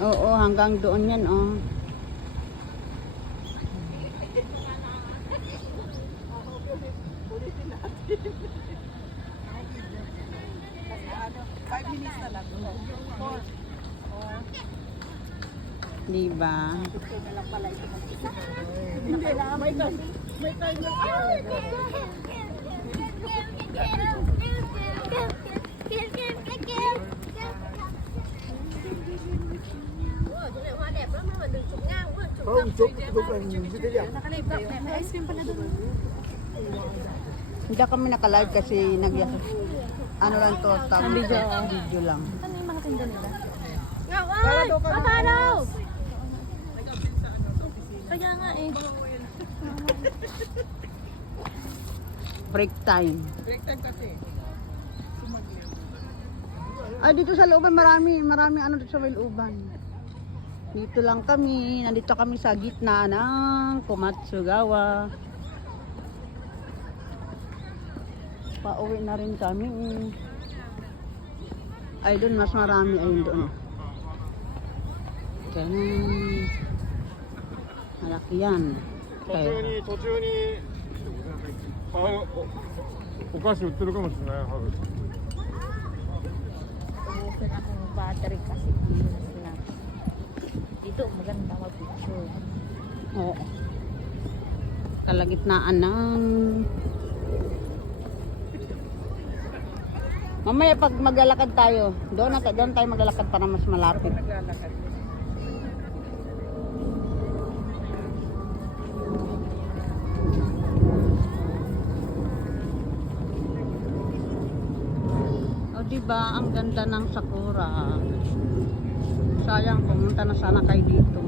Oo, hanggang doon yan, oh. Diba? May time na. Hindi kami naka-live kasi ano lang to, video lang. Ano yung mga tinda nila? Para daw ka Mataraw! Kaya nga eh. Break time. Break time kasi. Ay, dito sa looban maraming ano dito sa looban. Dito lang kami, nandito kami sa gitna ng Komatsugawa. Pauwi na rin kami. Ay, doon mas marami, ayun doon. Ganun. Malaki yan. Kaya, 途中にお菓子売ってるかもしれないハブ。 Ubusin akong battery kasi Pinas na. Dito maganda mag-picture. oo. Kalagitnaan ng... Mamaya pag maglalakad tayo, doon tayo maglalakad para mas malapit. Naglalakad. O diba, ang ganda ng sakura. Sayang, pumunta na sana kayo dito.